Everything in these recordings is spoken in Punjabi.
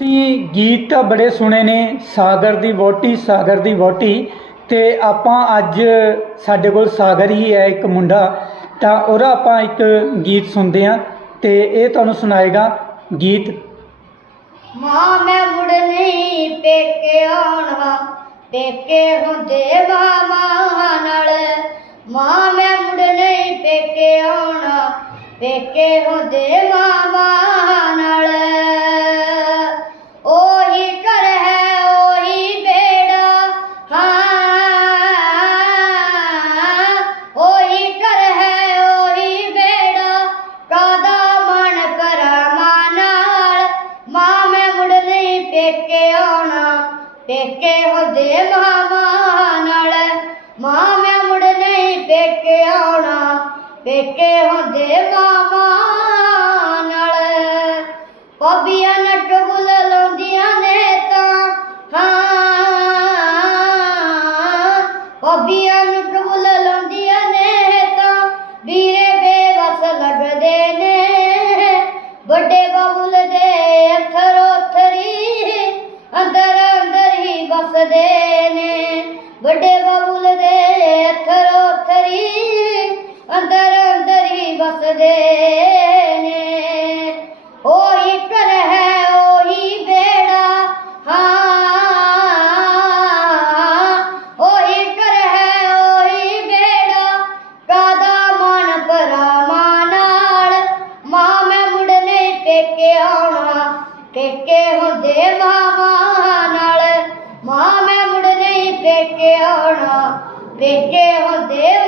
ਤੁਸੀਂ ਗੀਤ ਤਾਂ ਬੜੇ ਸੁਣੇ ਨੇ, ਸਾਗਰ ਦੀ ਵੋਟੀ ਸਾਗਰ ਦੀ ਵੋਟੀ ਤੇ ਆਪਾਂ ਅੱਜ ਸਾਡੇ ਕੋਲ ਸਾਗਰ ਹੀ ਹੈ ਇੱਕ ਮੁੰਡਾ, ਤਾਂ ਉਹਦਾ ਆਪਾਂ ਇੱਕ ਗੀਤ ਸੁਣਦੇ ਹਾਂ ਤੇ ਇਹ ਤੁਹਾਨੂੰ ਸੁਣਾਏਗਾ ਗੀਤ। ਮਾਂ, ਮੈਂ ਮੁੜ ਨਹੀਂ ਪੇਕੇ ਆਉਣਾ ਪੇਕੇ ਹੁੰਦੇ ਮਾਮਾ ਨਾਲ। ਮਾਂ, ਮੈਂ ਮੁੜ ਪੇਕੇ ਆਉਣਾ ਪੇਕੇ ਹੁੰਦੇ ਮਾਮਾ ਪੇਕੇ ਹੁੰਦੇ ਮਾਮਾ ਨਾਲ। ਮਾਂ ਮੁੜ ਨਹੀਂ ਪੇਕੇ ਆਉਣਾ। ਪੇਕੇ ਹੁੰਦੇ ਮਾਮਾ ਨਾਲ। ਪਬੀਆਂ ਨਟ ਬੁਲ ਲਾਉਂਦੀਆਂ ਨੇ ਤਾਂ। ਹਾਂ ਪਬੀਆਂ ਨਟ ਬੁਲ ਲਾਉਂਦੀਆਂ ਨੇ ਤਾਂ। ਵੀਰੇ ਬੇਵਸ ਲੱਗਦੇ ਨੇ। ਵੱਡੇ ਬਬੁਲ ਆਉਣਾ ਪੇਕੇ ਹੁੰਦੇ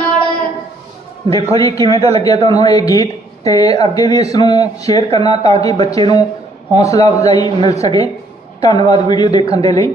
ਨਾਲ। ਦੇਖੋ ਜੀ, ਕਿਵੇਂ ਦਾ ਲੱਗਿਆ ਤੁਹਾਨੂੰ ਇਹ ਗੀਤ? ਤੇ ਅੱਗੇ ਵੀ ਇਸ ਨੂੰ ਸ਼ੇਅਰ ਕਰਨਾ ਤਾਂ ਕਿ ਬੱਚੇ ਨੂੰ ਹੌਸਲਾ ਅਫਜ਼ਾਈ ਮਿਲ ਸਕੇ। ਧੰਨਵਾਦ ਵੀਡੀਓ ਦੇਖਣ ਦੇ ਲਈ।